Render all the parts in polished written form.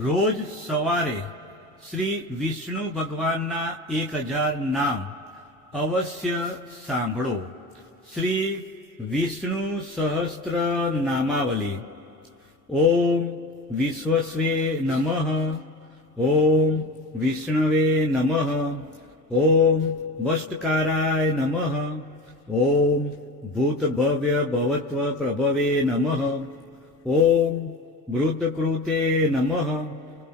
રોજ સવારે શ્રી વિષ્ણુ ભગવાનના 1000 નામ અવશ્ય સાંભળો. શ્રી વિષ્ણુ સહસ્ત્ર નામાવલી. ઓમ વિશ્વસ્વે નમઃ. ઓમ વિષ્ણવે નમઃ. ઓમ વષ્ટકારાય નમઃ. ઓમ ભૂતભવ્ય ભવત્વ પ્રભવે નમઃ. ઓમ ભૃતકૃતે નમઃ.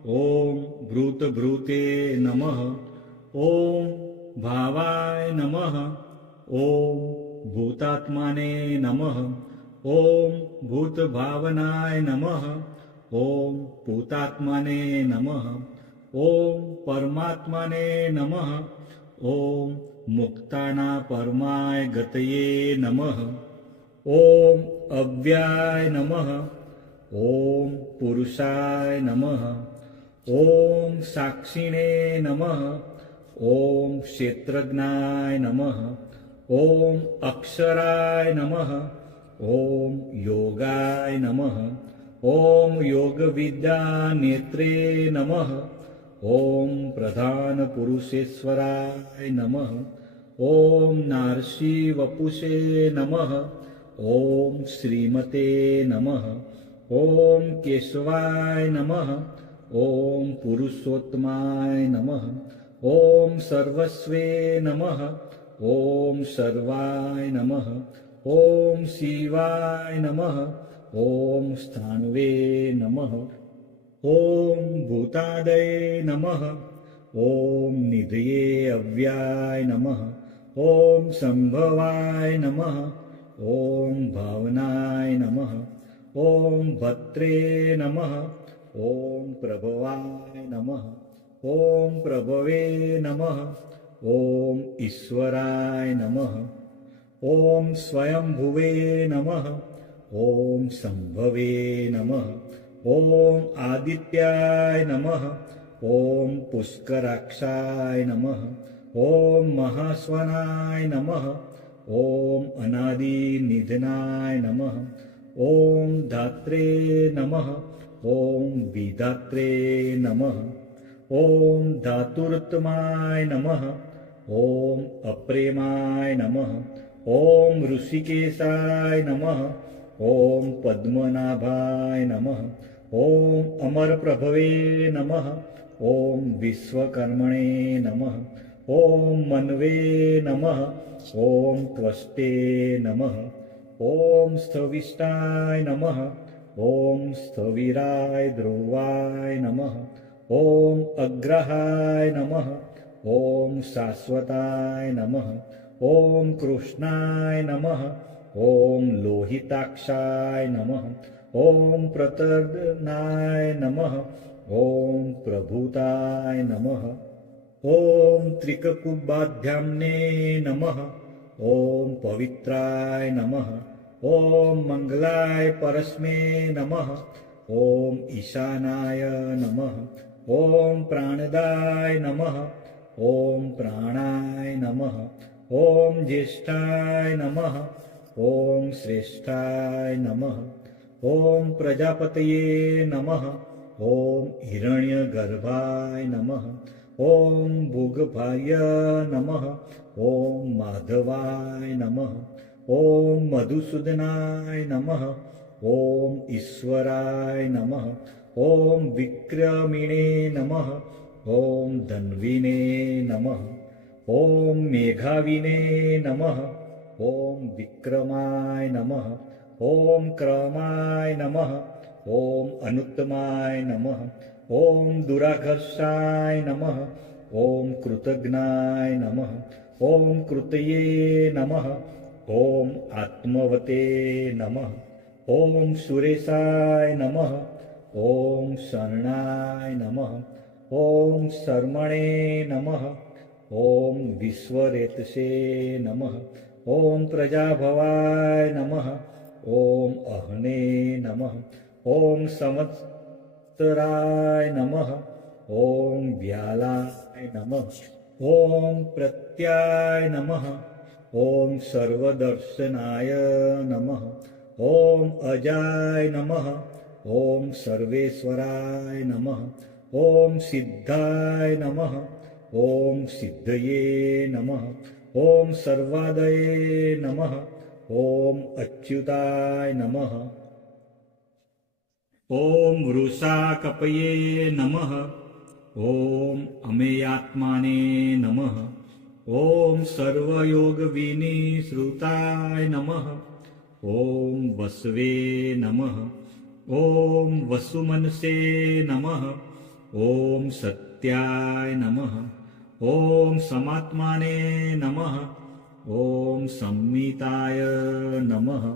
ઓમ ભૃતભૃતે નમઃ. ઓમ ભાવાય નમઃ. ઓમ ભૂતાત્માને નમઃ. ઓમ ભૂતભાવનાય નમઃ. ઓમ ભૂતાત્માને નમઃ. ઓમ પરમાત્માને નમઃ. ઓમ મુક્તાના પરમાય ગતયે નમઃ. ઓમ અવ્યાય નમઃ. ઓમ પુરુષાય નમઃ. ઓમ સાક્ષિણે નમઃ. ઓમ ક્ષેત્રજ્ઞાય નમઃ. ઓમ અક્ષરાય નમઃ. ઓમ યોગાય નમઃ. ઓમ યોગવિદ્યા નેત્રે નમઃ. ઓમ પ્રધાન પુરુષેશ્વરાય નમઃ. ઓમ નારસી વપુષે નમઃ. ઓમ શ્રીમતે નમઃ. ઓમ કેશવાય નમઃ. ઓમ પુરુષોત્તમાય નમઃ. ઓમ સર્વસ્વે નમઃ. ઓમ સર્વાય નમઃ. ઓમ શિવાય નમઃ. ઓમ સ્થાણવે નમઃ. ઓમ ભૂતાદય નમઃ. ઓમ નિધયે અવ્યાય નમઃ. ઓમ સંભવાય નમઃ. ઓમ ભાવનાય નમઃ. ઓમ ભત્રે નમઃ. ઓમ પ્રભવાય નમઃ. ઓમ પ્રભવે નમઃ. ઓમ ઈશ્વરાય નમઃ. ઓમ સ્વયંભુવે નમઃ. ઓમ સંભવે નમઃ. ઓમ આદિત્યાય નમઃ. ઓમ પુષ્કરાક્ષાય નમઃ. ઓમ મહાસ્વનાય નમઃ. ઓમ અનાદિનિધનાય નમઃ. ઓમ ધાત્રે નમઃ. ઓમ વિધાત્રે નમઃ. ઓમ ધાતુરત્માય નમઃ. ઓમ અપ્રેમાય નમઃ. ઓમ ઋષિકેશાય નમઃ. ઓમ પદ્મનાભાય નમઃ. ઓમ અમરપ્રભવે નમઃ. ઓમ વિશ્વકર્મણે નમઃ. ઓમ મન્વે નમઃ. ઓમ ત્વષ્ટે નમઃ. ઓમ સ્થવિષ્ટાય નમઃ. ઓમ સ્થવિરાય ધ્રુવાય નમઃ. ઓમ અગ્રહાય નમઃ. ઓમ શાશ્વતાય નમઃ. ઓમ કૃષ્ણાય નમઃ. ઓમ લોહિતાક્ષાય નમઃ. ઓમ પ્રતર્દનાય નમઃ. ઓમ પ્રભુતાય નમઃ. ઓમ ત્રિકકુબાધ્યામ્ને નમઃ. ઓમ પવિત્રાય નમઃ. ઓમ મંગલાય પરસ્મે નમઃ. ઓમ ઈશાનાય નમઃ. ઓમ પ્રાણદાય નમઃ. ઓમ પ્રાણાય નમઃ. ઓમ જ્યેષ્ઠાય નમઃ. ઓમ શ્રેષ્ઠાય નમઃ. ઓમ પ્રજાપતયે નમઃ. ઓમ હિરણ્યગર્ભાય નમઃ. ઓમ ભૂગભાય નમઃ. ઓમ માધવાય નમઃ. ઓમ મધુસૂદનાય નમઃ. ઓમ ઈશ્વરાય નમઃ. ઓમ વિક્રમિણે નમઃ. ઓમ ધન્વીને નમઃ. ઓમ મેઘાવિને નમઃ. ઓમ વિક્રમાય નમઃ. ઓમ ક્રમાય નમઃ. ઓમ અનુત્તમાય નમઃ. ઓમ દુરાઘર્ષાય નમઃ. ઓમ કૃતજ્ઞાય નમઃ. ઓમ કૃતયે નમઃ. ઓમ આત્મવતે નમઃ. ઓમ સુરેશાય નમઃ. ઓમ શરણાય નમઃ. ઓમ શર્મણે નમઃ. ઓમ વિશ્વરેતસે નમઃ. ઓમ પ્રજાભવાય નમઃ. ઓમ અહને નમઃ. ઓમ સંવત્સરાય નમઃ. ઓમ વ્યાલાય નમઃ. ઓમ પ્રત્યાય નમઃ. ઓમ સર્વદર્શનાય નમઃ. ઓમ અજાય નમઃ. ॐ सर्वेश्वराय नमः ॐ सिद्धाय नमः ॐ सिद्धये नमः ॐ सर्वादये नमः ॐ अच्युताय नमः ॐ वृषाकपये नमः ॐ अमेयात्माने नमः ॐ सर्वयोगविनिश्रुताय नमः ॐ वसवे नमः ॐ वसुमनसे नमः ॐ सत्याय नमः ॐ समात्माने नमः ॐ संमिताय नमः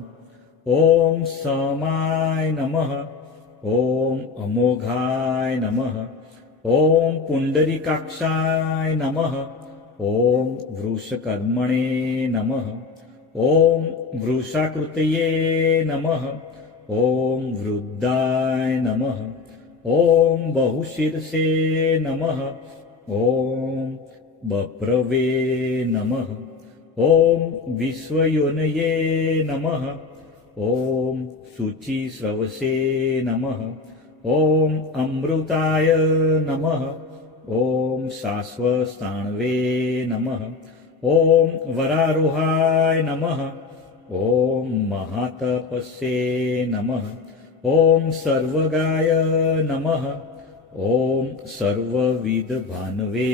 ॐ समाय नमः ॐ अमोघाय नमः ॐ पुंडरीकाक्षाय नमः ॐ वृषकर्मणे नमः ॐ वृषाकृतये नमः ॐ वृद्धाय नमः ॐ बहुशीर्षे नमः ॐ बप्रवे नमः ॐ विश्वयोनये नमः ॐ शुचिस्रवसे नमः ॐ अमृताय नमः ॐ शाश्वतस्थाणवे नमः ॐ वरारोहाय नमः ॐ महातपस्ये नमः ॐ सर्वगाय नमः ॐ सर्वविदभानवे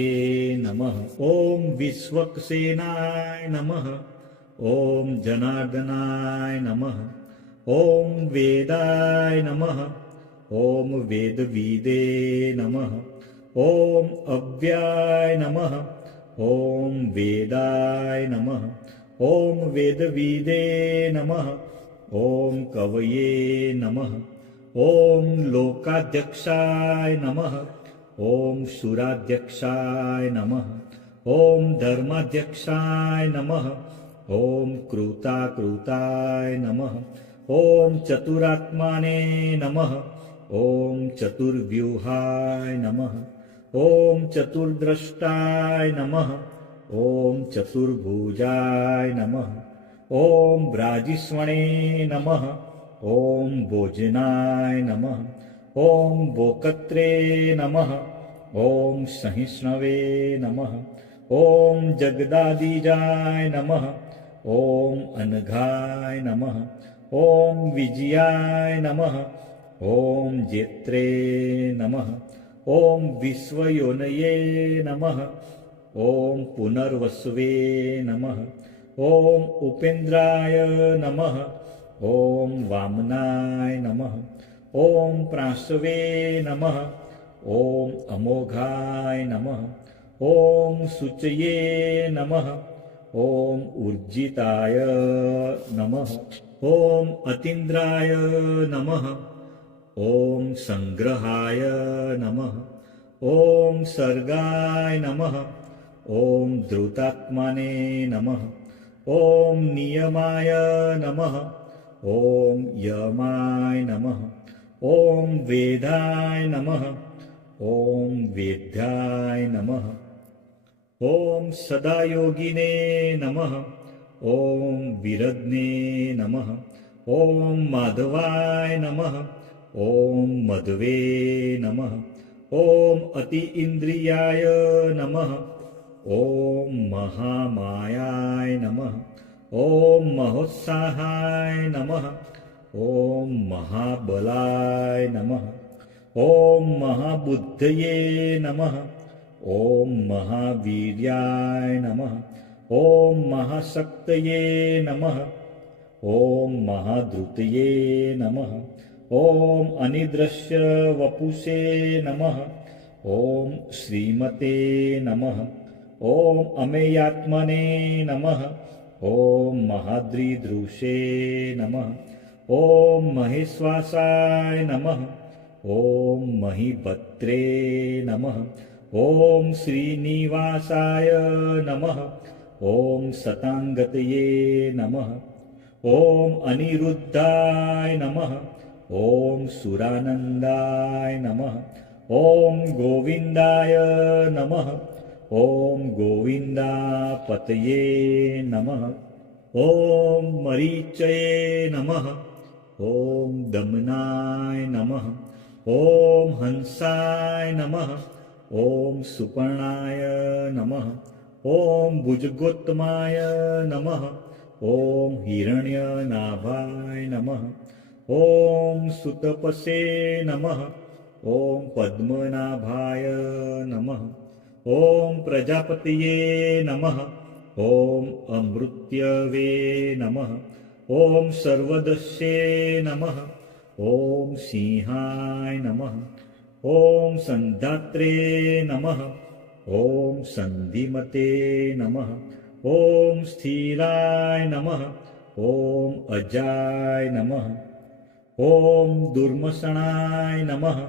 नमः ॐ विश्वक्सेनाय नमः ॐ जनार्दनाय नमः ॐ वेदाय नमः ॐ वेदविदे नमः ॐ अव्याय नमः ॐ वेदाय नमः ॐ वेदविदे नमः ॐ कवये नमः ॐ लोकाध्यक्षाय नमः ॐ सुराध्यक्षाय नमः ॐ धर्माध्यक्षाय नमः ॐ कृताकृताय नमः ॐ चतुरात्माने नमः ॐ चतुर्व्यूहाय नमः ॐ चतुर्द्रष्टाय नमः ॐ चतुर्भुजाय नमः ॐ ब्राजिस्वणे नमः ॐ भोजनाय नमः ॐ बोकत्रे नमः ॐ सहिष्णवे नमः ॐ जगदादिजाय नमः ॐ अनघाय नमः ॐ विजयाय नमः ॐ जेत्रे नमः ॐ विश्वयोनये नमः ॐ पुनर्वसवे नमः ॐ उपेन्द्राय नमः ॐ वामनाय नमः ॐ प्राशवे नमः ॐ अमोघाय नमः ॐ शुचये नमः ॐ ऊर्जिताय नमः ॐ अतीन्द्राय नमः ॐ संग्रहाय नमः ॐ सर्गाय नमः ॐ धृतात्माने नमः ॐ नियमाय नमः ॐ यमाय नमः ॐ वेदाय नमः ॐ वेद्याय नमः ॐ सदायोगिने नमः ॐ विरज्ञे नमः ॐ माधवाय नमः ॐ मध्वे नमः ॐ अति इंद्रियाय नमः ॐ महामायाय नमः ॐ महोत्साहाय नमः ॐ महाबलाय नमः ॐ महाबुद्धये नमः ॐ महावीर्याय नमः ॐ महाशक्तये नमः ॐ महाधृतये नमः ॐ अनिदृश्य वपुषे नमः ॐ श्रीमते नमः ॐ अमेयात्मने नमः ॐ महाद्रिदृशे नमः ॐ महेश्वासाय नमः ॐ महीभद्रे नमः ॐ श्रीनिवासाय नमः ॐ सताङ्गतये नमः ॐ अनिरुद्धाय नमः ॐ सुरानन्दाय नमः ॐ गोविन्दाय नमः ॐ गोविन्दापतये नमः ॐ मरीचये नमः ॐ दमनाय नमः ॐ हंसाय नमः ॐ सुपर्णाय नमः ॐ भुजगोत्तमाय नमः ॐ हिरण्यनाभाय नमः ॐ सुतपसे नमः ॐ पद्मनाभाय नमः ॐ प्रजापतये नमः ॐ अमृत्यवे नमः ॐ सर्वदस्ये नमः ॐ सिंहाय नमः ॐ सन्धात्रे नमः ॐ सन्धिमते नमः ॐ स्थिराय नमः ॐ अजाय नमः ॐ दुर्मसणाय नमः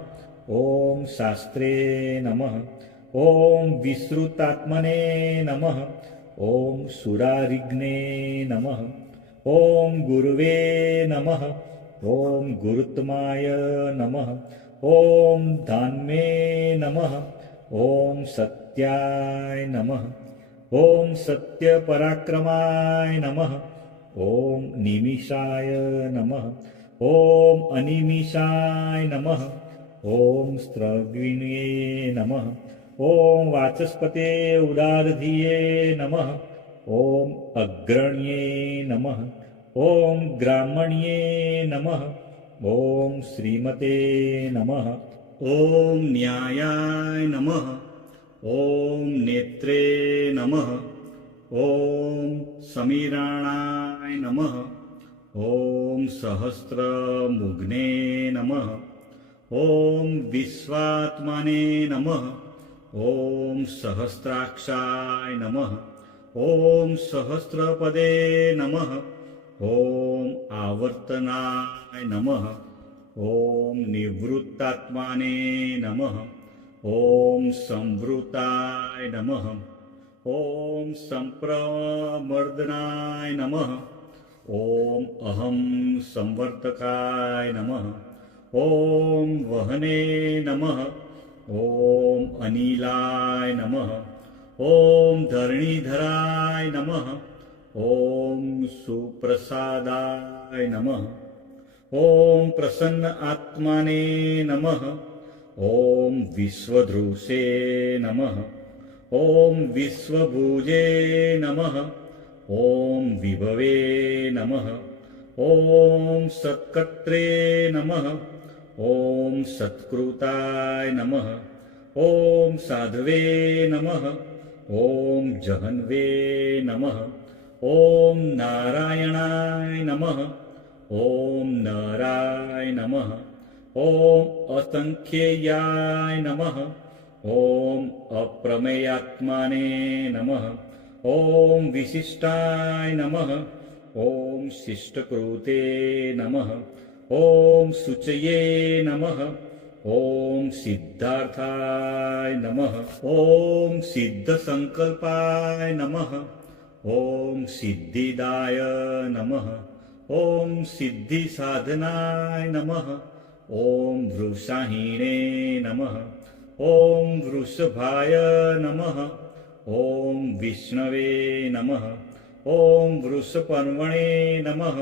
ॐ शास्त्रे नमः ॐ विश्रुतात्मने नमः ॐ सुरारिग्ने नमः ॐ गुरुवे नमः ॐ गुरुत्माय नमः ॐ धान्मे नमः ॐ सत्याय नमः ॐ सत्यपराक्रमाय नमः ॐ निमिषाय नमः ॐ अनिमिषाय नमः ॐ स्त्रविणे नमः ॐ वाचस्पते उदारधिये नमः ॐ अग्रण्ये नमः ॐ ग्रामण्ये नमः ॐ श्रीमते नमः ॐ न्यायाय नमः ॐ नेत्रे नमः ॐ समीराणाय नमः ॐ सहस्रमुग्ने नमः ॐ विश्वात्मने नमः ॐ सहस्राक्षाय नमः ॐ सहस्रपदे नमः ॐ आवर्तनाय नमः ॐ निवृत्तात्माने नमः ॐ संवृताय नमः ॐ संप्रमर्दनाय नमः ॐ अहं संवर्तकाय नमः ॐ वहने नमः ॐ अनिलाय नमः ॐ धरणीधराय नमः ॐ सुप्रसादाय नमः ॐ प्रसन्न आत्माने नमः ॐ विश्वधृषे नमः ॐ विश्वभुजे नमः ॐ विभवे नमः ॐ सत्कर्त्रे नमः ॐ सत्कृताय नमः ॐ साधवे नमः ॐ जहन्वे नमः ॐ नारायणाय नमः ॐ नराय नमः ॐ असंख्येयाय नमः ॐ अप्रमेयात्माने नमः ॐ विशिष्टाय नमः ॐ शिष्टकृते नमः ॐ शुचये नमः ॐ सिद्धार्थाय नमः ॐ सिद्धसंकल्पाय नमः ॐ सिद्धिदाय नमः ॐ सिद्धिसाधनाय नमः ॐ वृषाहीणे नमः ॐ वृषभाय नमः ॐ विष्णवे नमः ॐ वृषपर्वणे नमः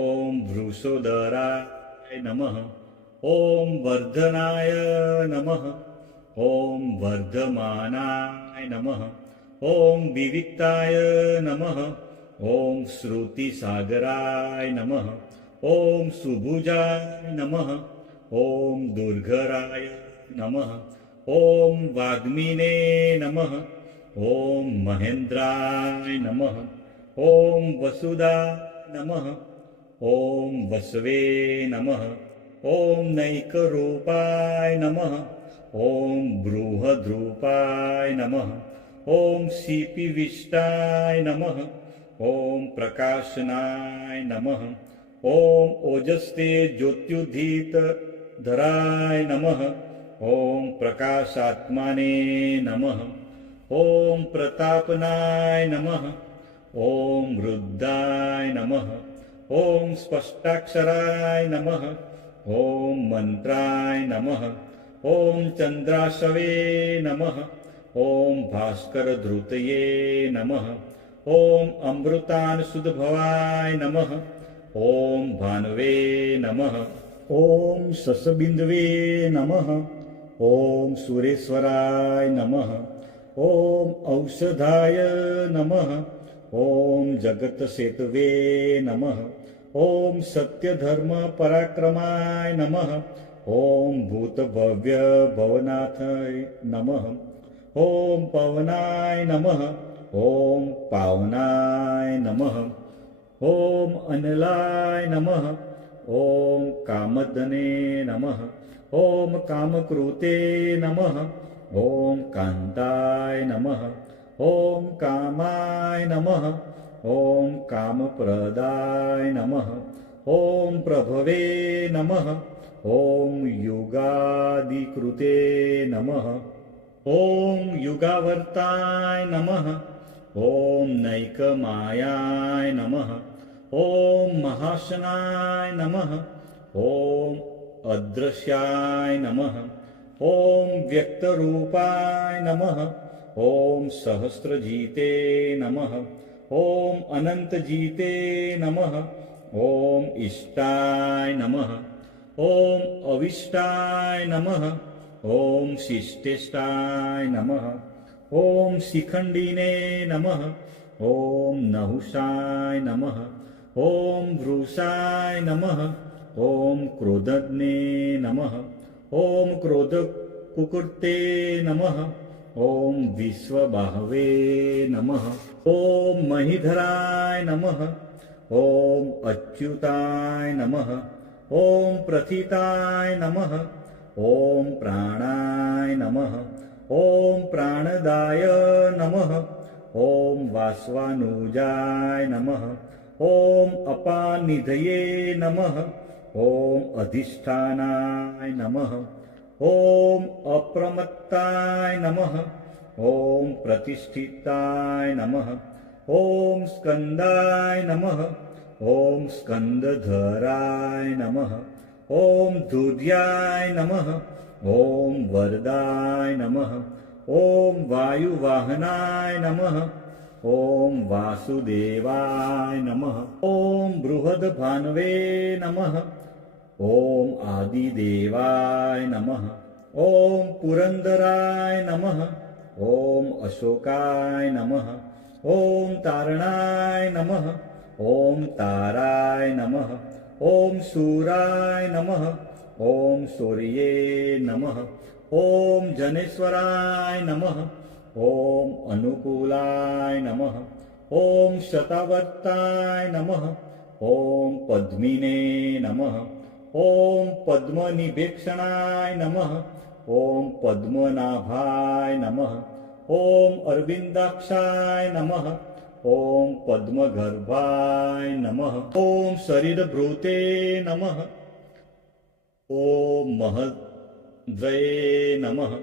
ॐ वृषोदराय नमः ॐ वर्धनाय नमः ॐ वर्धमानाय नमः ॐ विविक्ताय नमः ॐ श्रुतिसागराय नमः ॐ सुभुजाय नमः ॐ दुर्धराय नमः ॐ वाग्मिने नमः ॐ महेन्द्राय नमः ॐ वसुदाय नमः ॐ वसवे नमः ॐ नैकरूपाय नमः ॐ बृहद्रूपाय नमः ॐ शिपिविष्टाय नमः ॐ प्रकाशनाय नमः ॐ ओजस्ते ज्योत्युदित धराय नमः ॐ प्रकाशात्माने नमः ॐ प्रतापनाय नमः ॐ वृद्धाय नमः ॐ स्पष्टाक्षराय नमः ॐ मंत्राय नमः ॐ चंद्राशवे नमः ॐ भास्करधृतये नमः ॐ अमृतानुसुतभवाय नमः ॐ भानवे नमः ॐ ससबिन्दवे नमः ॐ सुरेश्वराय नमः ॐ औषधाय नमः ॐ जगत्सेतवे नमः ॐ सत्यधर्मपराक्रमाय नमः ॐ भूतभव्य भवनाथाय नमः ॐ पवनाय नमः ॐ पावनाय नमः ॐ अनलाय नमः ॐ कामधने नमः ॐ कामकृते नमः ॐ कान्ताय नमः ॐ कामाय नमः ॐ कामप्रदाय नमः ॐ प्रभवे नमः ॐ युगादिकृते नमः ॐ युगावर्ताय नमः ॐ नैकमायाय नमः ॐ महाशनाय नमः ॐ अदृश्याय नमः ॐ व्यक्तरूपाय नमः ॐ सहस्रजीते नमः ॐ अनन्तजीते नमः ॐ इष्टाय नमः ॐ अविष्टाय नमः ॐ शिष्टेष्टाय नमः ॐ शिखण्डिने नमः ॐ नहुषाय नमः ॐ वृषाय नमः ॐ क्रोधज्ञे नमः ॐ क्रोधकुकुर्ते नमः ॐ विश्वबाहवे नमः ॐ महीधराय नमः ॐ अच्युताय नमः ॐ प्रथिताय नमः ॐ प्राणाय नमः ॐ प्राणदाय नमः ॐ वासवानुजाय नमः ॐ अपानिधये नमः ॐ अधिष्ठानाय नमः ॐ अप्रमत्ताय नमः ॐ प्रतिष्ठिताय नमः ॐ स्कन्दाय नमः ॐ स्कन्दधराय नमः ॐ धूर्याय नमः ॐ वरदाय नमः ॐ वायुवाहनाय नमः ॐ वासुदेवाय नमः ॐ बृहद्भानवे नमः ॐ आदिदेवाय नमः ॐ पुरन्दराय नमः ॐ अशोकाय नमः ॐ तारणाय नमः ॐ ताराय नमः ॐ शूराय नमः ॐ सूर्ये नमः ॐ जनेश्वराय नमः ॐ अनुकूलाय नमः ॐ शतावर्ताय नमः ॐ पद्मिने नमः ॐ पद्मनिभेक्षणाय नमः ॐ पद्मनाभाय नमः ॐ अरविन्दाक्षाय नमः ॐ पद्मगर्भाय नमः ॐ शरीरभृते नमः ॐ महद्वये नमः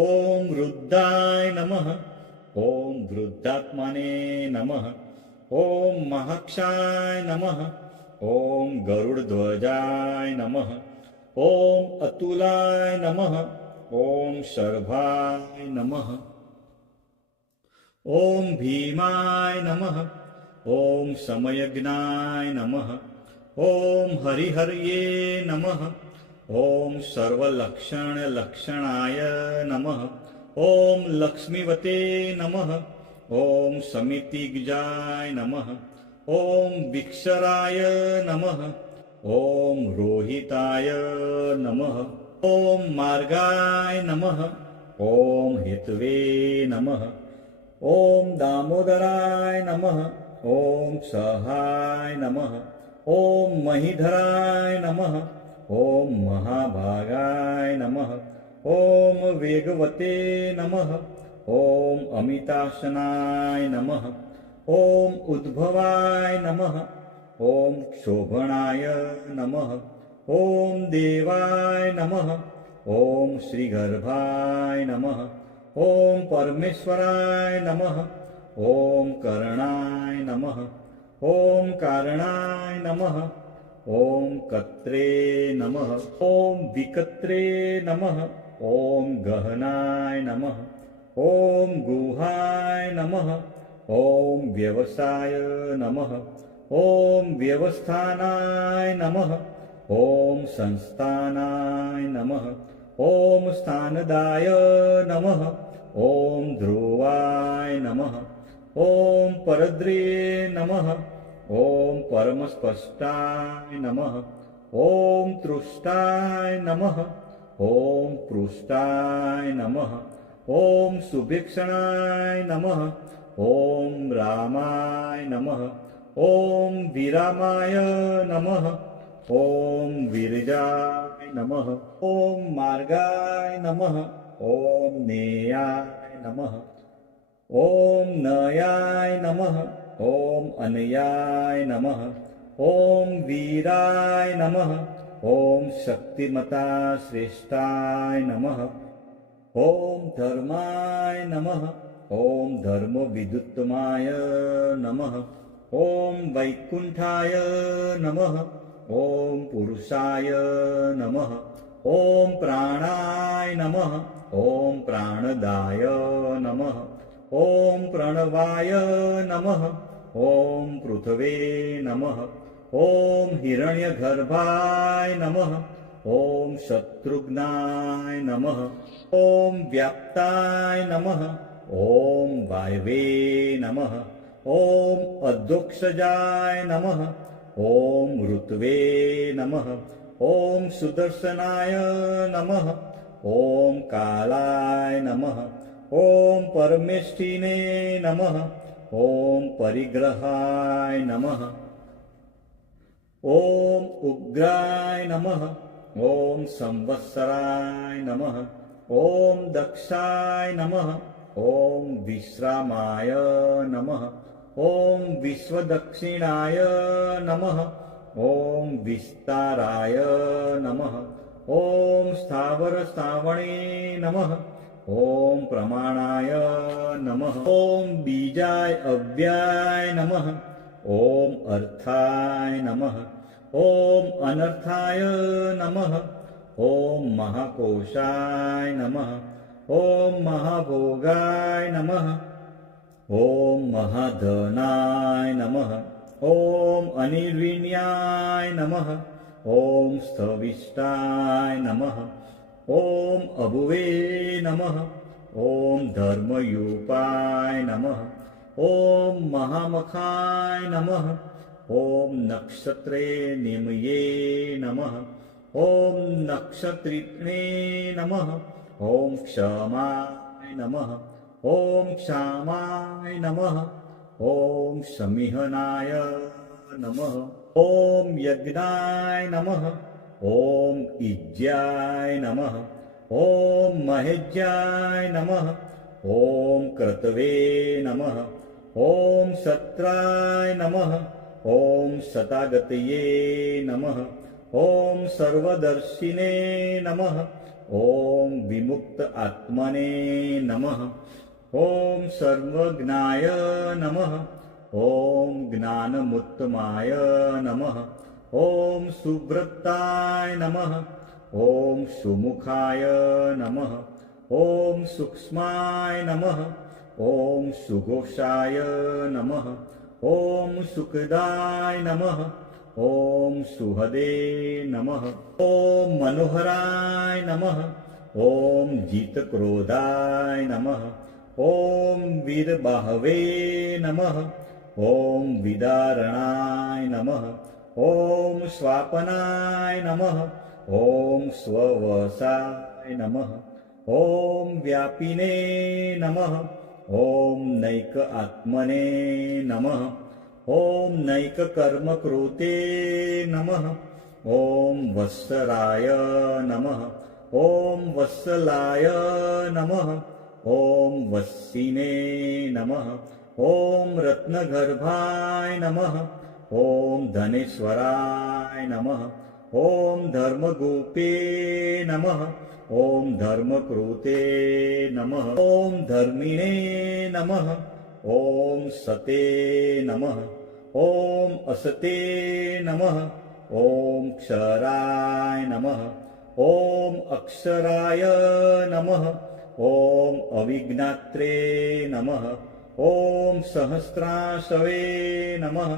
ॐ वृद्धाय नमः ॐ वृद्धात्मने नमः ॐ महाक्षाय नमः ॐ गरुडध्वजाय नमः ॐ अतुलाय नमः ॐ शर्भाय नमः ॐ भीमाय नमः ॐ समयज्ञाय नमः ॐ हरिहर्ये नमः ॐ सर्वलक्षणलक्षणाय नमः ॐ लक्ष्मीवते नमः ॐ समितिज्ञाय नमः ॐ विक्षराय नमः ॐ रोहिताय नमः ॐ मार्गाय नमः ॐ हितवे नमः ॐ दामोदराय नमः ॐ सहाय नमः ॐ महीधराय नमः ॐ महाभागाय नमः ॐ वेगवते नमः ॐ अमिताशनाय नमः ॐ उद्भवाय नमः ॐ शोभणाय नमः ॐ देवाय नमः ॐ श्रीगर्भाय नमः ॐ परमेश्वराय नमः ॐ करणाय नमः ॐ कारणाय नमः ॐ कत्रे नमः ॐ विकत्रे नमः ॐ गहनाय नमः ॐ गुहाय नमः ॐ व्यवसाय नमः ॐ व्यवस्थानाय नमः ॐ संस्थानाय नमः ॐ स्थानदाय नमः ॐ ध्रुवाय नमः ॐ परद्रिये नमः ॐ परमस्पष्टाय नमः ॐ तृष्टाय नमः ॐ पृष्ठाय नमः ॐ सुभिक्षणाय नमः ॐ रामाय नमः ॐ विरामाय नमः ॐ विरजाय नमः ॐ मार्गाय नमः ॐ नेयाय नमः ॐ नयाय नमः ॐ अनयाय नमः ॐ वीराय नमः ॐ शक्तिमता श्रेष्ठाय नमः ॐ धर्माय नमः ॐ धर्मविदुत्तमाय नमः ॐ वैकुण्ठाय नमः ॐ पुरुषाय नमः ॐ प्राणाय नमः ॐ प्राणदाय नमः ॐ प्रणवाय नमः ॐ पृथ्वे नमः ॐ हिरण्यगर्भाय नमः ॐ शत्रुघ्नाय नमः ॐ व्याप्ताय नमः ॐ वायवे नमः ॐ अधोक्षजाय नमः ॐ ऋत्वे नमः ॐ सुदर्शनाय नमः ॐ कालाय नमः ॐ परमेष्ठिने नमः ॐ परिग्रहाय नमः ॐ उग्राय नमः ॐ संवत्सराय नमः ॐ दक्षाय नमः ॐ विश्रामाय नमः ॐ विश्वदक्षिणाय नमः ॐ विस्ताराय नमः ॐ स्थावरस्थावणे नमः ॐ प्रमाणाय नमः ॐ बीजाय अव्याय नमः ॐ अर्थाय नमः ॐ अनर्थाय नमः ॐ महाकोशाय नमः ॐ महाभोगाय नमः ॐ महाधनाय नमः ॐ अनिर्विण्याय नमः ॐ स्थविष्टाय नमः ॐ अभुवे नमः ॐ धर्मयूपाय नमः ॐ महामखाय नमः ॐ नक्षत्रे निमये नमः ॐ नक्षत्रिणे नमः ॐ क्षमाय नमः ॐ क्षामाय नमः ॐ समिहनाय नमः ॐ यज्ञाय नमः ॐ इज्याय नमः ॐ महेज्याय नमः ॐ क्रतवे नमः ॐ सत्राय नमः ॐ सतागतये नमः ॐ सर्वदर्शिने नमः ॐ विमुक्त आत्मने नमः ॐ सर्वज्ञाय नमः ॐ ज्ञानमुत्तमाय नमः ॐ सुव्रताय नमः ॐ सुमुखाय नमः ॐ सूक्ष्माय नमः ॐ सुघोषाय नमः ॐ सुखदाय नमः ॐ सुहदे नमः ॐ मनोहराय नमः ॐ जितक्रोधाय नमः ॐ वीरबाहवे नमः ॐ विदारणाय नमः ॐ स्वापनाय नमः ॐ स्ववसाय नमः ॐ व्यापिने नमः ॐ नैक आत्मने नमः ॐ नैक कर्मकृते नमः ॐ वत्सराय नमः ॐ वत्सलाय नमः ॐ वत्सिने नमः ॐ रत्नगर्भाय नमः ॐ धनेश्वराय नमः ॐ धर्मगोपे नमः ॐ धर्मकृते नमः ॐ धर्मिणे नमः ॐ सते नमः ॐ असते नमः ॐ क्षराय नमः ॐ अक्षराय नमः ॐ अविज्ञात्रे नमः ॐ सहस्राशवे नमः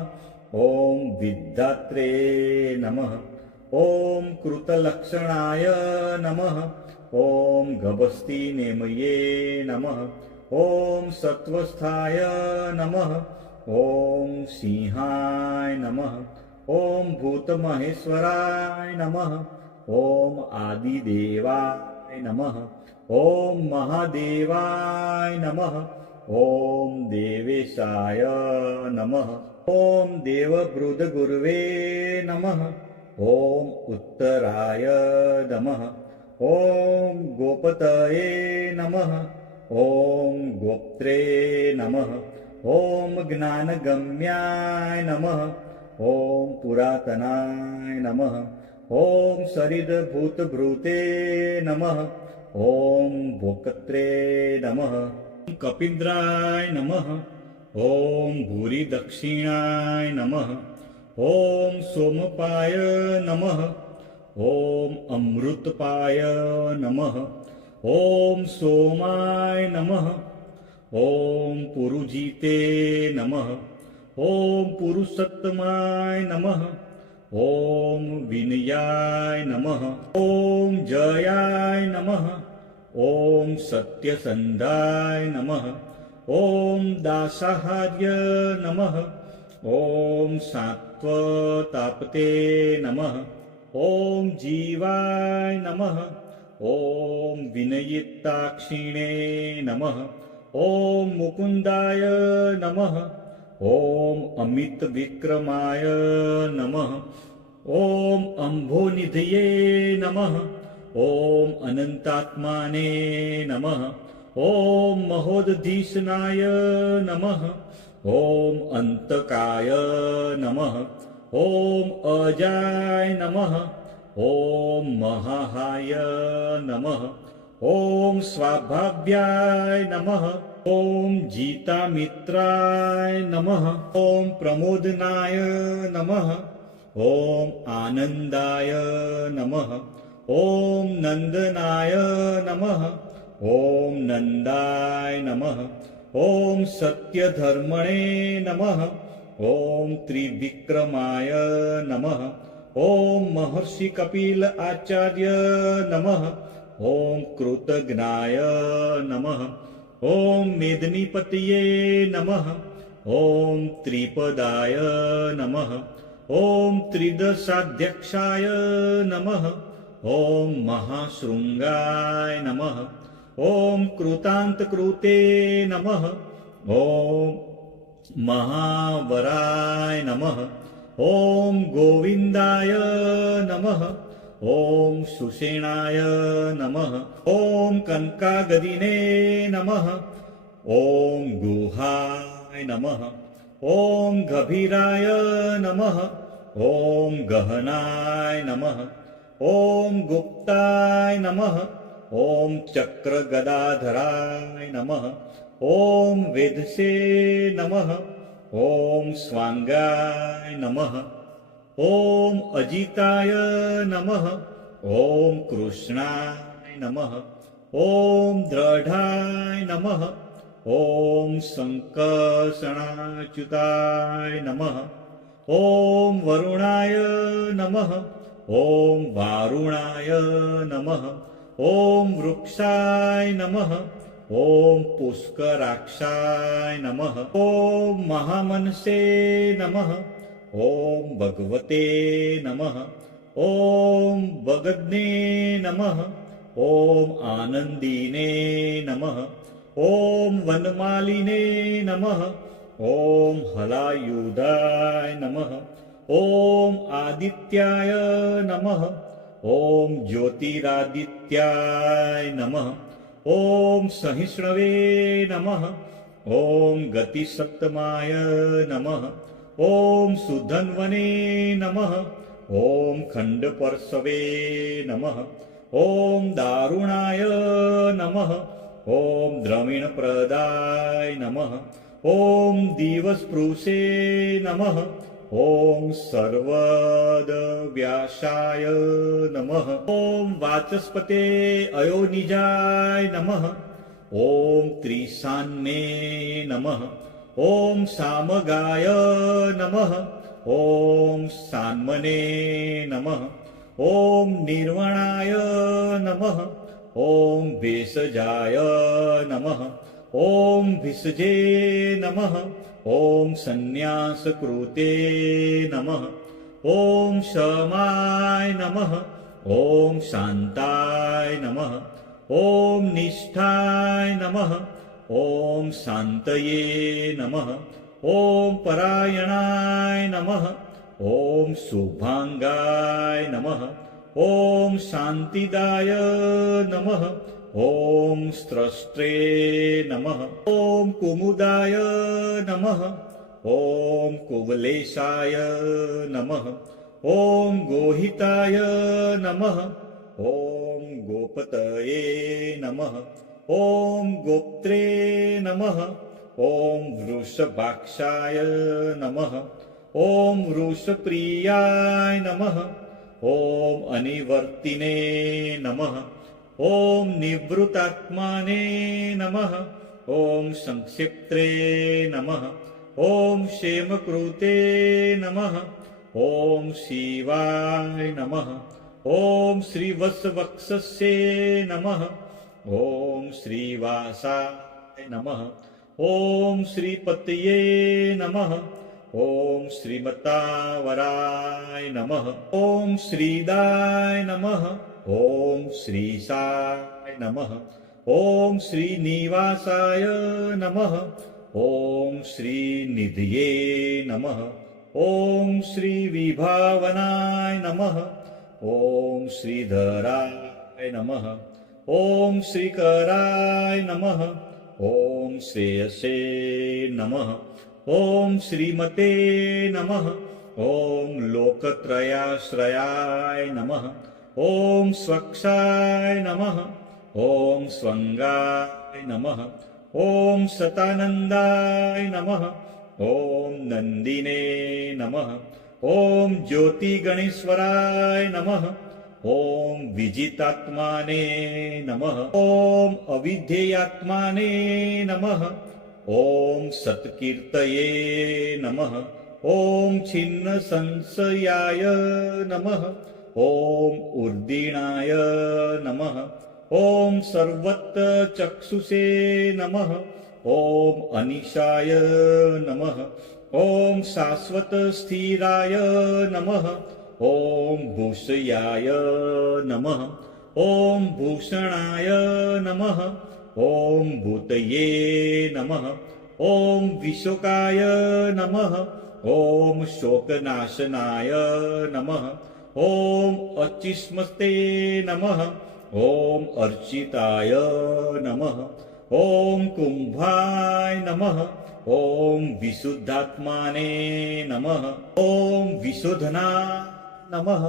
ॐ विद्धात्रे नमः ॐ कृतलक्षणाय नमः ॐ गभस्तिनेमये नमः ॐ सत्वस्थाय नमः ॐ सिंहाय नमः ॐ भूतमहेश्वराय नमः ॐ आदिदेवाय नमः ॐ महादेवाय नमः ॐ देवेशाय नमः ॐ देवबृहद्गुरवे नमः ॐ उत्तराय नमः ॐ गोपतये नमः ॐ गोप्त्रे नमः ॐ ज्ञानगम्याय नमः ॐ पुरातनाय नमः ॐ शरीरभूतभृते नमः ॐ भोक्त्रे नमः कपीन्द्राय नमः ॐ भूरिदक्षिणाय नमः ॐ सोमपाय नमः ॐ अमृतपाय नमः ॐ सोमाय नमः ॐ पुरुजिते नमः ॐ पुरुषोत्तमाय नमः ॐ विनयाय नमः ॐ जयाय नमः ॐ सत्यसन्धाय नमः ॐ दासाहार्य नमः ॐ सात्वतापते नमः ॐ जीवाय नमः ॐ विनयिताक्षिणे नमः ॐ मुकुन्दाय नमः ॐ अमितविक्रमाय नमः ॐ अम्भोनिधये नमः ॐ अनन्तात्माने नमः ॐ महोदधीशनाय नमः ॐ अन्तकाय नमः ॐ अजाय नमः ॐ महाहाय नमः ॐ स्वाभाव्याय नमः ॐ जितामित्राय नमः ॐ प्रमोदनाय नमः ॐ आनन्दाय नमः ॐ नन्दनाय नमः ॐ नन्दाय नमः ॐ सत्यधर्मणे नमः ॐ त्रिविक्रमाय नमः ॐ महर्षि कपिल आचार्य नमः ॐ कृतज्ञाय नमः ॐ मेदिनीपतये नमः ॐ त्रिपदाय नमः ॐ त्रिदशाध्यक्षाय नमः ॐ महाशृङ्गाय नमः ॐ कृतान्तकृते नमः ॐ महावराय नमः ॐ गोविन्दाय नमः ॐ सुषेणाय नमः ॐ कनकागदिने नमः ॐ गुहाय नमः ॐ गभीराय नमः ॐ गहनाय नमः ॐ गुप्ताय नमः ॐ चक्रगदाधराय नमः ॐ वेदसे नमः ॐ स्वाङ्गाय नमः ॐ अजिताय नमः ॐ कृष्णाय नमः ॐ दृढाय नमः ॐ सङ्कर्षणाच्युताय नमः ॐ वरुणाय नमः ॐ वारुणाय नमः ॐ वृक्षाय नमः ॐ पुष्कराक्षाय नमः ॐ महामनसे नमः ॐ भगवते नमः ॐ भगद्ने नमः ॐ आनन्दिने नमः ॐ वनमालिने नमः ॐ हलायुधाय नमः ॐ आदित्याय नमः ॐ ज्योतिरादित्याय नमः ॐ सहिष्णवे नमः ॐ गतिसप्तमाय नमः ॐ सुधन्वने नमः ॐ खण्डपर्शवे नमः ॐ दारुणाय नमः ॐ द्रविणप्रदाय नमः ॐ दिवस्पृशे नमः ॐ सर्वदव्यासाय नमः ॐ वाचस्पते अयोनिजाय नमः ॐ त्रिशान्मे नमः ॐ सामगाय नमः ॐ सान्मने नमः ॐ निर्वणाय नमः ॐ भेषजाय नमः ॐ भिषजे नमः ॐ संन्यासकृते नमः ॐ शमाय नमः ॐ शान्ताय नमः ॐ निष्ठाय नमः ॐ शान्तये नमः ॐ परायणाय नमः ॐ शुभांगाय नमः ॐ शान्तिदाय नमः ॐ स्रष्टे नमः ॐ कुमुदाय नमः ॐ कुवलेशाय नमः ॐ गोहिताय नमः ॐ गोपतये नमः ॐ गोप्त्रे नमः ॐ वृषभाक्षाय नमः ॐ वृषप्रियाय नमः ॐ अनिवर्तिने नमः ॐ निवृत्तात्माने नमः ॐ संक्षिप्त्रे नमः ॐ क्षेमकृते नमः ॐ शिवाय नमः ॐ श्रीवत्सवक्षसे नमः ॐ श्रीवासाय नमः ॐ श्रीपतये नमः ॐ श्रीमतावराय नमः ॐ श्रीदाय नमः ॐ श्रीशाय नमः ॐ श्रीनिवासाय नमः ॐ श्रीनिधये नमः ॐ श्रीविभावनाय नमः ॐ श्रीधराय नमः ॐ श्रीकराय नमः ॐ श्रेयसे नमः ॐ श्रीमते नमः ॐ लोकत्रयाश्रयाय नमः ॐ स्वक्षाय नमः ॐ स्वंगाय नमः ॐ सतानंदाय नमः ॐ नंदिने नमः ॐ ज्योतिगणेश्वराय नमः ॐ विजितात्माने नमः ॐ अविधेयात्माने नमः ॐ सत्कीर्तये नमः ॐ छिन्न संशयाय नमः ॐ उर्दीणाय नमः ॐ सर्वत्र चक्षुषे नमः ॐ अनिशाय नमः ॐ शाश्वत स्थिराय नमः ॐ भूषयाय नमः ॐ भूषणाय नमः ॐ भूतये नमः ॐ विशोकाय नमः ॐ शोकनाशनाय नमः ॐ अचिष्मस्ते नमः ॐ अर्चिताय नमः ॐ कुंभाय नमः ॐ विशुद्धात्माने नमः ॐ विशोधना नमः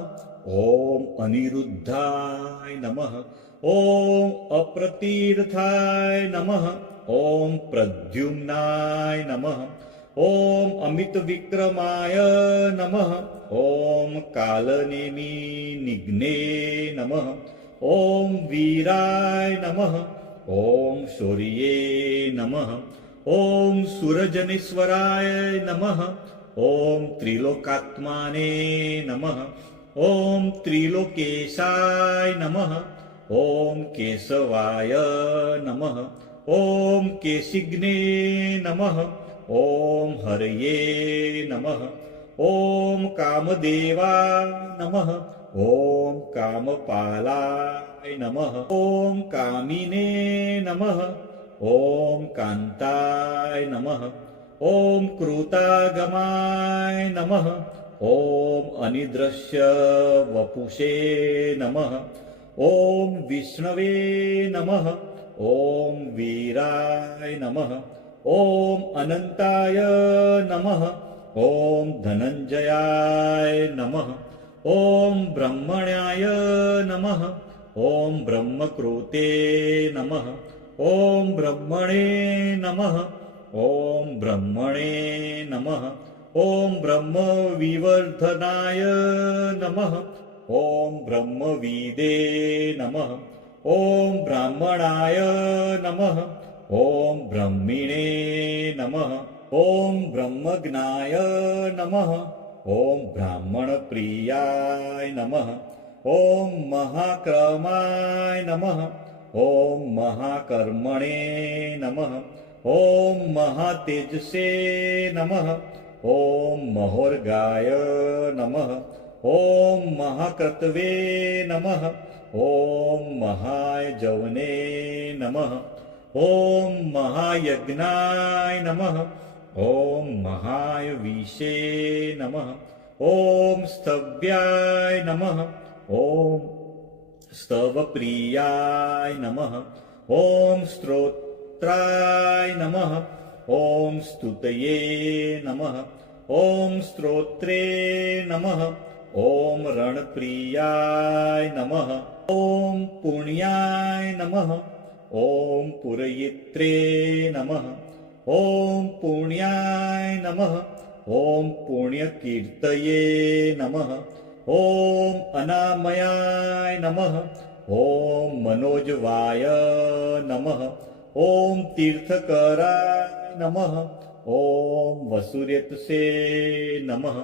ॐ अनिरुद्धाय नमः ॐ अप्रतीर्थाय नमः ॐ प्रद्युम्नाय नमः ॐ अमितविक्रमाय नमः ॐ कालनेमि निघ्ने नमः ॐ वीराय नमः ॐ शौर्ये नमः ॐ सुरजनेश्वराय नमः ॐ त्रिलोकात्माने नमः ॐ त्रिलोकेशाय नमः ॐ केशवाय नमः ॐ केशिग्ने नमः ॐ हरये नमः ॐ कामदेवाय नमः ॐ कामपालाय नमः ॐ कामिने नमः ॐ कान्ताय नमः ॐ कृतागमाय नमः ॐ अनिदृश्य वपुषे नमः ॐ विष्णवे नमः ॐ वीराय नमः ॐ अनंताय नमः ॐ धनंजयाय नमः ॐ ब्रह्मण्याय नमः ॐ ब्रह्मकृते नमः ॐ ब्रह्मणे नमः ॐ ब्रह्मणे नमः ॐ ब्रह्मविवर्धनाय नमः ॐ ब्रह्मविदे नमः ॐ ब्राह्मणाय नमः ॐ ब्रह्मिणे नमः ॐ ब्रह्मज्ञाय नमः ॐ ब्राह्मणप्रियाय नमः ॐ महाक्रमाय नमः ॐ महाकर्मणे नमः ॐ महातेजसे नमः ॐ महोर्गाय नमः ॐ महाक्रतवे नमः ॐ महायजवने नमः ॐ महायज्ञाय नमः ॐ महायविषे नमः ॐ स्तव्याय नमः ॐ स्तवप्रियाय नमः ॐ स्तोत्राय नमः ॐ स्तुतये नमः ॐ स्तोत्रे नमः ॐ रणप्रियाय नमः ॐ पुण्याय नमः ॐ पुरयित्रे नमः ॐ पुण्याय नमः ॐ पुण्यकीर्तये नमः ॐ अनामयाय नमः ॐ मनोजवाय नमः ॐ तीर्थकराय नमः ॐ वसुरेतसे नमः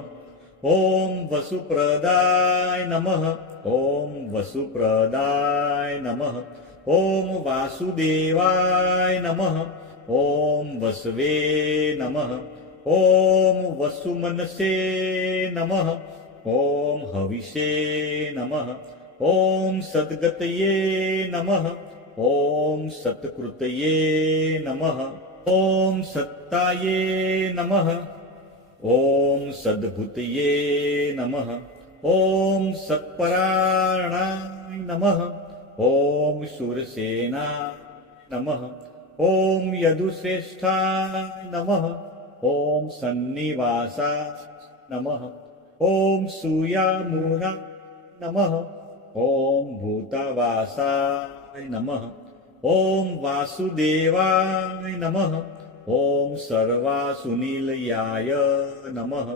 ॐ वसुप्रदाय नमः ॐ वसुप्रदाय नमः ॐ वासुदेवाय नमः ॐ वसवे नमः ॐ वसुमनसे नमः ॐ हविषे नमः ॐ सद्गतये नमः ॐ सत्कृतये नमः ॐ सत्ताये नमः ॐ सद्भूतये नमः ॐ सत्पराणाय नमः ॐ शूरसेनाय नमः ॐ यदुश्रेष्ठाय नमः ॐ सन्निवासाय नमः ॐ सूयामूनाय नमः ॐ भूतावासाय नमः ॐ वासुदेवाय नमः ॐ सर्वासुनिलयाय नमः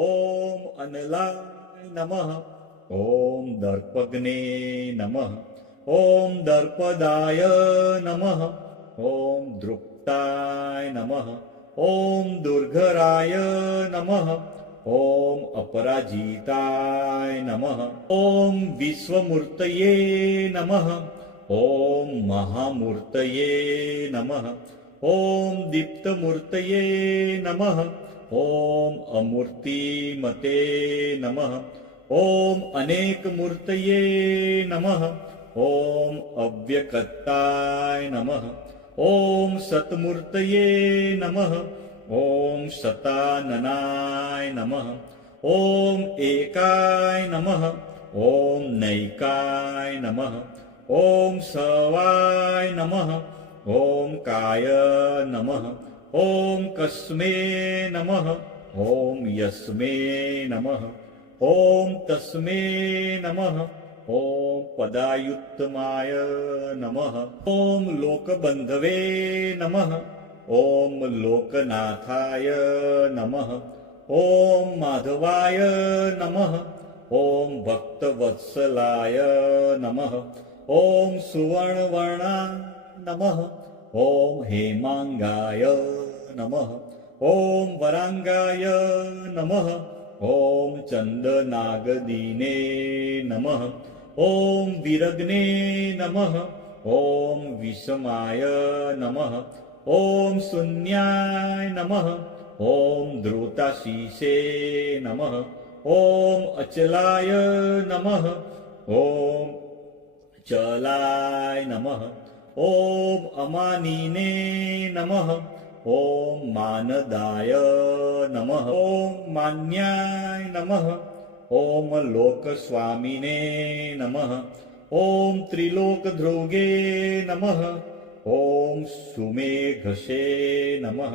ॐ अनलाय नमः ॐ दर्पग्ने नमः ॐ दर्पदाय नमः ॐ दृप्ताय नमः ॐ दुर्घराय नमः ॐ अपराजिताय नमः ॐ विश्वमूर्तये नमः ॐ महामूर्तये नमः ॐ दीप्तमूर्तये नमः ॐ अमूर्तिमते नमः ॐ अनेकमूर्तये नमः ॐ अव्यक्ताय नमः ॐ सत्मूर्तये नमः ॐ शताननाय नमः ॐ एकाय नमः ॐ नैकाय नमः ॐ सवाय नमः ॐ काय नमः ॐ कस्मे नमः ॐ यस्मे नमः ॐ तस्मे नमः ॐ पदायुत्तमाय नमः ॐ लोकबन्धवे नमः ॐ लोकनाथाय नमः ॐ माधवाय नमः ॐ भक्तवत्सलाय नमः ॐ सुवर्णवर्णाय नमः ॐ हेमांगाय नमः ॐ वरांगाय नमः ॐ चन्दनागदीने नमः ॐ विरग्ने नमः ॐ विषमाय नमः ॐ शून्याय नमः ॐ द्रुताशीषे नमः ॐ अचलाय नमः ॐ चलाय नमः ॐ अमानिने नमः ॐ मानदाय नमः ॐ मान्याय नमः ॐ लोकस्वामिने नमः ॐ त्रिलोकध्रुगे नमः ॐ सुमेघसे नमः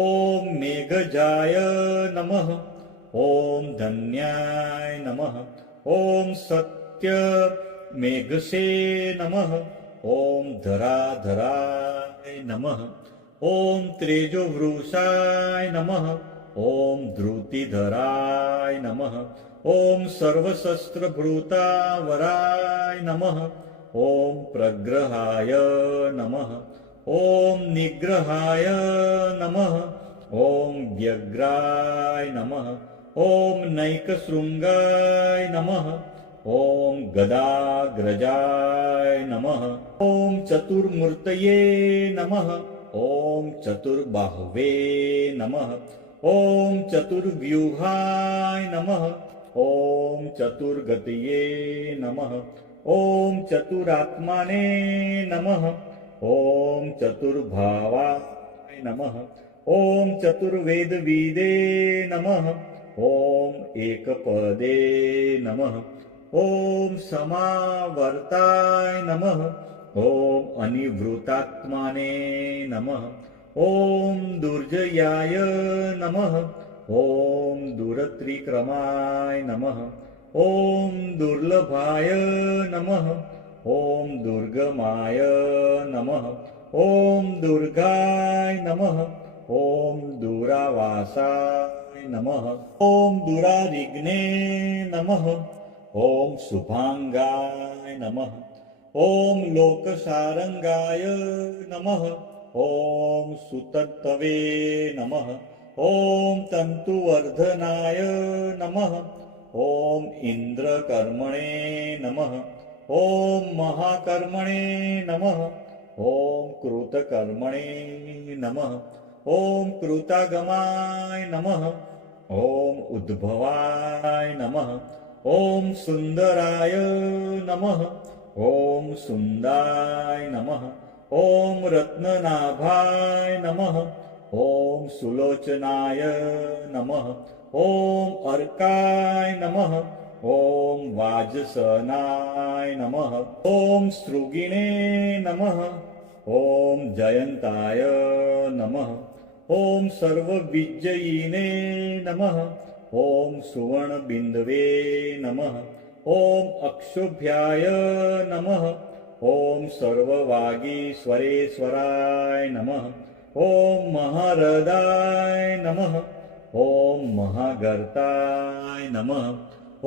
ॐ मेघजाय नमः ॐ धन्याय नमः ॐ सत्यमेघसे नमः ॐ धराधराय नमः ॐ तेजोवृषाय नमः ॐ धृतिधराय नमः ॐ सर्वशस्त्रभृतावराय नमः ॐ प्रग्रहाय नमः ॐ निग्रहाय नमः ॐ व्यग्राय नमः ॐ नैकशृङ्गाय नमः ॐ गदाग्रजाय नमः ॐ चतुर्मूर्तये नमः ॐ चतुर्बाहुवे नमः ॐ चतुर्व्यूहाय नमः ॐ चतुर्गतये नमः ॐ चतुरात्माने नमः ॐ चतुर्भावाय नमः ॐ चतुर्वेदविदे नमः ॐ एकपदे नमः ॐ समावर्ताय नमः ॐ अनिवृतात्माने नमः ॐ दुर्जयाय नमः ॐ दुरत्रिक्रमाय नमः ॐ दुर्लभाय नमः ॐ दुर्गमाय नमः ॐ दुर्गाय नमः ॐ दुरावासाय नमः ॐ दुरारिग्ने नमः ॐ शुभांगाय नमः ॐ लोकसारंगाय नमः ॐ सुतत्तवे नमः ॐ तंतुवर्धनाय नमः ॐ इंद्रकर्मणे नमः ॐ महाकर्मणे नमः ॐ कृतकर्मणे नमः ॐ कृतागमाय नमः ॐ उद्भवाय नमः ॐ सुंदराय नमः ॐ सुंदाय नमः ॐ रत्ननाभाय नमः ॐ सुलोचनाय नमः ॐ अर्काय नमः ॐ वाजसनाय नमः ॐ सृगिणे नमः ॐ जयन्ताय नमः ॐ सर्वविजयिने नमः ॐ सुवर्णबिन्दवे नमः ॐ अक्षोभ्याय नमः ॐ सर्ववागीश्वरेश्वराय नमः ॐ महारदाय नमः ॐ महागर्ताय नमः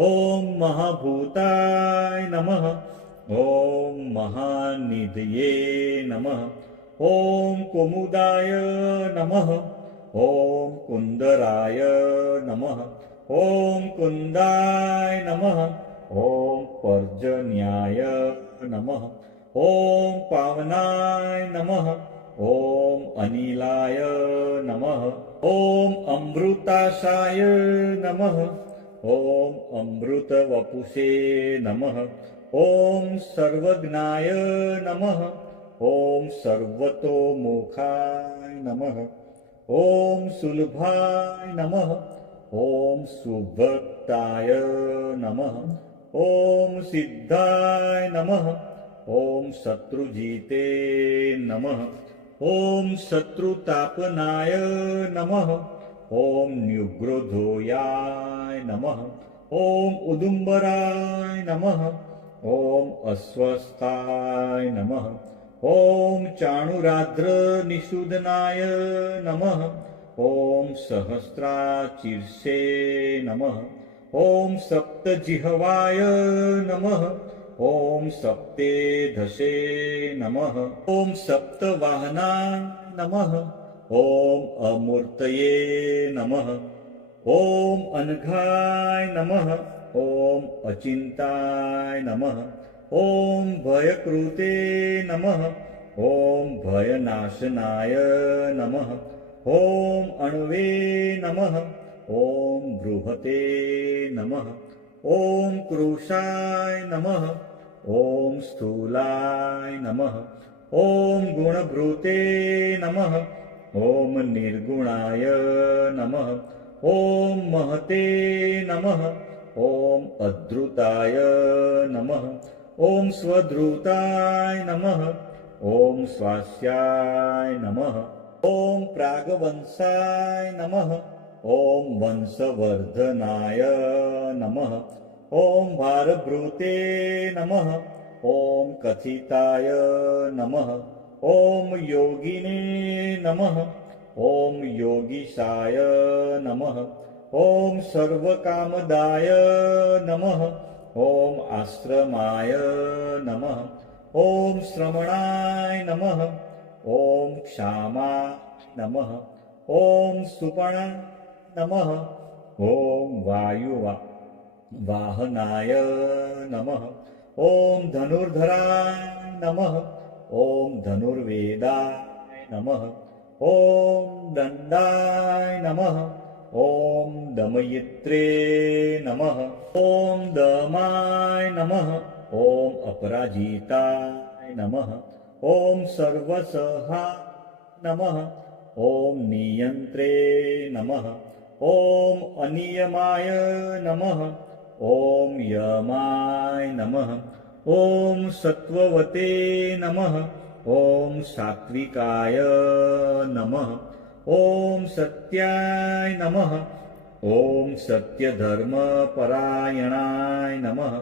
ॐ महाभूताय नमः ॐ महानिधये नमः ॐ कुमुदाय नमः ॐ कुन्दराय नमः ॐ कुन्दाय नमः ॐ पर्जन्याय नमः ॐ पावनाय नमः ॐ अनिलाय नमः ॐ अमृताशाय नमः ॐ अमृतवपुषे नमः ॐ सर्वज्ञाय नमः ॐ सर्वतोमुखाय नमः ॐ सुलभाय नमः ॐ सुभक्ताय नमः ॐ सिद्धाय नमः ॐ शत्रुजिते नमः ॐ शत्रुतापनाय नमः ॐ न्युग्रोधोयाय नमः ॐ उदुम्बराय नमः ॐ अस्वस्थाय नमः ॐ चाणुराद्र निषूदनाय नमः ॐ सहस्राचीर्षे नमः ॐ सप्तजिह्वाय नमः ॐ सप्तेधसे नमः ॐ सप्तवाहनाय नमः ॐ अमूर्तये नमः ॐ अनघाय नमः ॐ अचिन्ताय नमः ॐ भयकृते नमः ॐ भयनाशनाय नमः ॐ अण्वे नमः ॐ बृहते नमः ॐ कृशाय नमः ॐ स्थूलाय नमः ॐ गुणभृते नमः ॐ निर्गुणाय नमः ॐ महते नमः ॐ अद्रुताय नमः ॐ स्वधृताय नमः ॐ स्वास्याय नमः ॐ प्रागवंशाय नमः ॐ वंशवर्धनाय नमः ॐ भारभृते नमः ॐ कथिताय नमः ॐ योगिने नमः ॐ योगीशाय नमः ॐ सर्वकामदाय नमः ॐ आश्रमाय नमः ॐ श्रमणाय नमः ॐ क्षामाय नमः ॐ सुपणाय नमः ॐ वायुवाहनाय नमः। ॐ धनुर्धराय नमः। ॐ धनुर्वेदाय नमः। ॐ दण्डाय नमः। ॐ दमयित्रे नमः। ॐ दमाय नमः। ॐ अपराजिताय नमः। ॐ सर्वसहा नमः। ॐ नियन्त्रे नमः। ॐ अनियमाय नमः। ॐ यमाय नमः। ॐ सत्त्ववते नमः। ॐ सात्विकाय नमः। ॐ सत्याय नमः। ॐ सत्यधर्मपरायणाय नमः।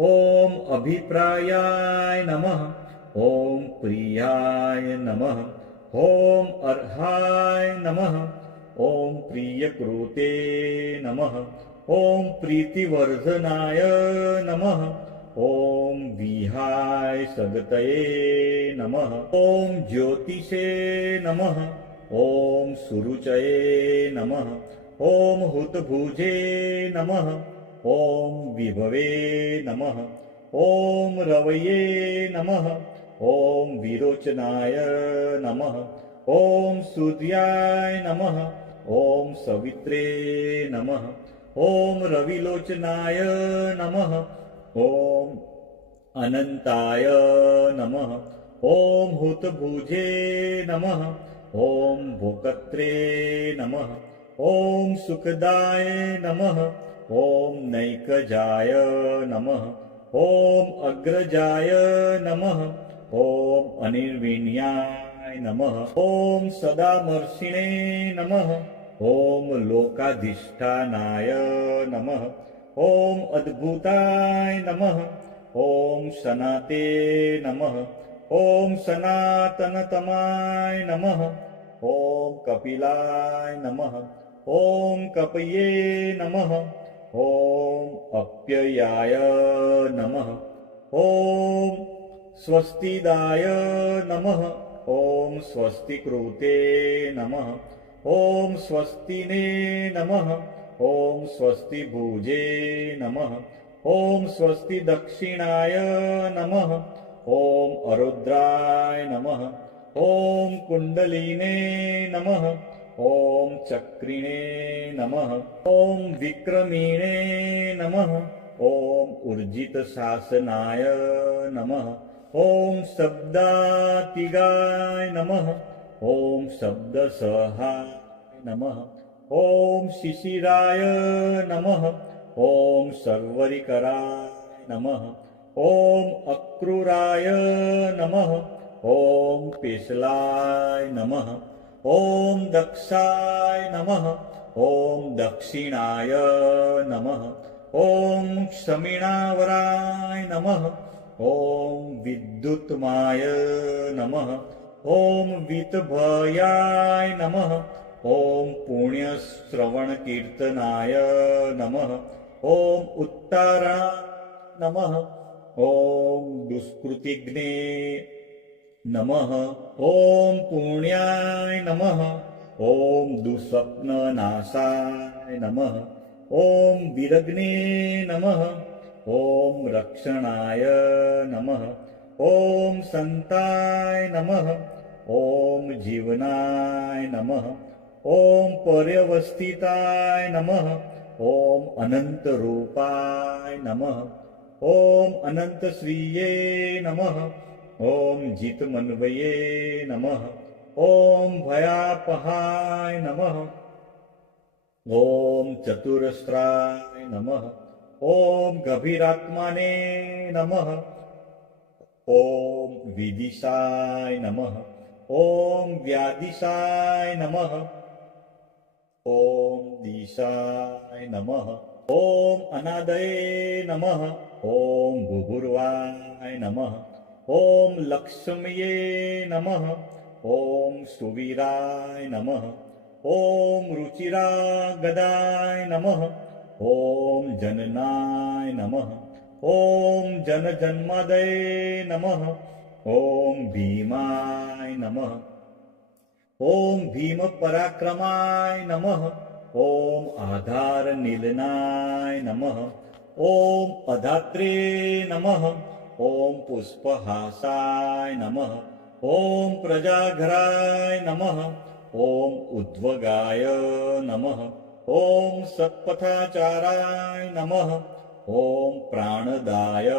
ॐ अभिप्रायाय नमः। ॐ प्रियाय नमः। ॐ अर्हाय नमः। ॐ प्रियकृते नमः। ॐ प्रीतिवर्धनाय नमः। ॐ विहाय सगतये नमः। ॐ ज्योतिषे नमः। ॐ सुरुचये नमः। ॐ हुतभुजे नमः। ॐ विभवे नमः। ॐ रवये नमः। ॐ विरोचनाय नमः। ॐ सूर्याय नमः। ॐ सवित्रे नमः। ॐ रविलोचनाय नमः। ॐ अनन्ताय नमः। ॐ हुतभुजे नमः। ॐ भोक्त्रे नमः। ॐ सुखदाय नमः। ॐ नैकजाय नमः। ॐ अग्रजाय नमः। ॐ अनिर्विण्याय नमः। ॐ सदामर्षिणे नमः। ॐ लोकाधिष्ठानाय नमः। ॐ अद्भुताय नमः। ॐ सनाते नमः। ॐ सनातनतमाय नमः। ॐ कपिलाय नमः। ॐ कपये नमः। ॐ अप्ययाय नमः। ॐ स्वस्तिदाय नमः। ॐ स्वस्तिकृते नमः। ॐ स्वस्तिने नमः। ॐ स्वस्तिभुजे नमः। ॐ स्वस्तिदक्षिणाय नमः। ॐ अरुद्राय नमः। ॐ कुण्डलिने नमः। ॐ चक्रिणे नमः। ॐ विक्रमिणे नमः। ॐ ऊर्जितशासनाय नमः। ॐ शब्दातिगाय नमः। ॐ शब्दसहाय नमः। ॐ शिशिराय नमः। ॐ सर्वरिकराय नमः। ॐ अक्रूराय नमः। ॐ पेशलाय नमः। ॐ दक्षाय नमः। ॐ दक्षिणाय नमः। ॐ क्षमिणावराय नमः। ॐ विद्युत्माय नमः। ॐ वितभयाय नमः। ॐ पुण्यश्रवणकीर्तनाय नमः। ॐ उत्तराय नमः। ॐ दुष्कृतिघ्ने नमः। ॐ पुण्याय नमः। ॐ दुःस्वप्ननाशाय नमः। ॐ विरग्ने नमः। ॐ रक्षणाय नमः। ॐ संताय नमः। ॐ जीवनाय नमः। ॐ पर्यवस्थिताय नमः। ॐ अनन्तरूपाय नमः। ॐ अनन्तश्रिये नमः। ॐ जितमन्वये नमः। ॐ भयापहाय नमः। ॐ चतुरस्राय नमः। ॐ गभीरात्माने नमः। ॐ विदिशाय नमः। ॐ व्यादिशाय नमः। ॐ दिशाय नमः। ॐ अनादये नमः। ॐ भूभुर्वाय नमः। ॐ लक्ष्म्ये नमः। ॐ सुवीराय नमः। ॐ रुचिरागदाय नमः। ॐ जननाय नमः। ॐ जनजन्मादये नमः। ॐ भीमाय नमः। ॐ भीमपराक्रमाय नमः। ॐ आधारनीलनाय नमः ॐ अधात्रे नमः ॐ पुष्पहासाय नमः ॐ प्रजाघराय नमः ॐ उद्वगाय नमः ॐ सत्पथाचाराय नमः ॐ प्राणदाय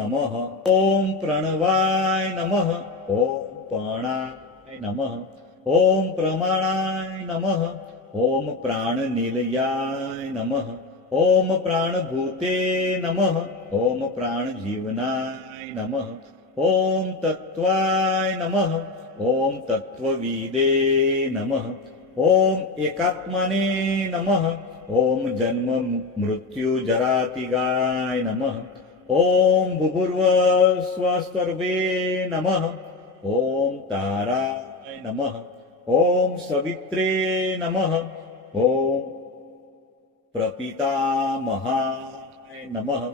नमः ॐ प्रणवाय नमः ॐ प्राणाय नमः ॐ प्रमाणाय नमः ॐ प्राणनिलयाय नमः ॐ प्राणभूते नमः ॐ प्राणजीवनाय नमः ॐ तत्त्वाय नमः ॐ तत्त्वविदे नमः ॐ एकात्मने नमः ॐ जन्म मृत्यु जरातिगाय नमः ॐ भूर्भुवस्वः नमः ॐ ताराय नमः ॐ सवित्रे नमः ॐ प्रपितामहाय नमः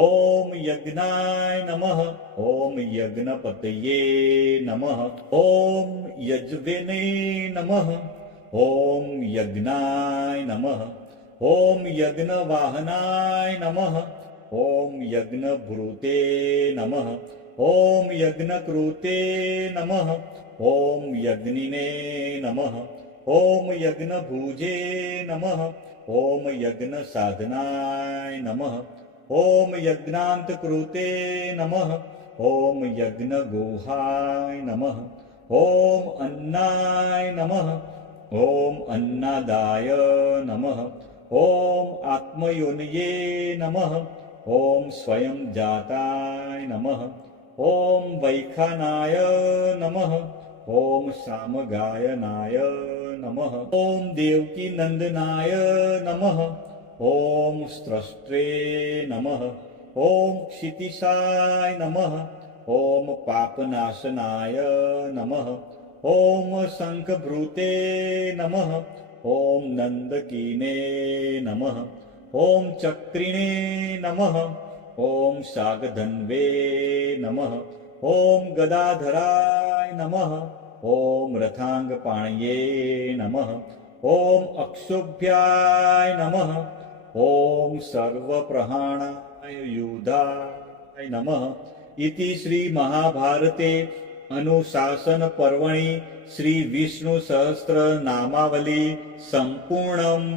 ॐ यज्ञाय नमः ॐ यज्ञपतये नमः ॐ यज्ञवेने नमः ॐ यज्ञाय नमः ॐ यज्ञवाहनाय नमः ॐ यज्ञभृते नमः ॐ यज्ञकृते नमः ॐ यज्ञिने नमः ॐ यज्ञभुजे नमः ॐ यज्ञसाधनाय नमः ॐ यज्ञान्तकृते नमः ॐ यज्ञगोहाय नमः ॐ अन्नाय नमः ॐ अन्नदाय नमः ॐ आत्मयोनये नमः ॐ स्वयं जाताय नमः ॐ वैखानाय नमः ॐ सामगायनाय नमः ॐ देवकीनन्दनाय नमः ॐ स्रष्टे नमः ॐ क्षितिशाय नमः ॐ पापनाशनाय नमः ॐ शङ्खभृते नमः ॐ नन्दकीने नमः ॐ चक्रिणे नमः ॐ शागधन्वे नमः ॐ गदाधराय नमः ॐ रथाङ्गपाणये नमः ॐ अक्षोभ्याय नमः ॐ सर्वप्रहाणाय युधाय नमः इति श्रीमहाभारते अनुशासनपर्वणि श्रीविष्णुसहस्रनामावली सम्पूर्णम्।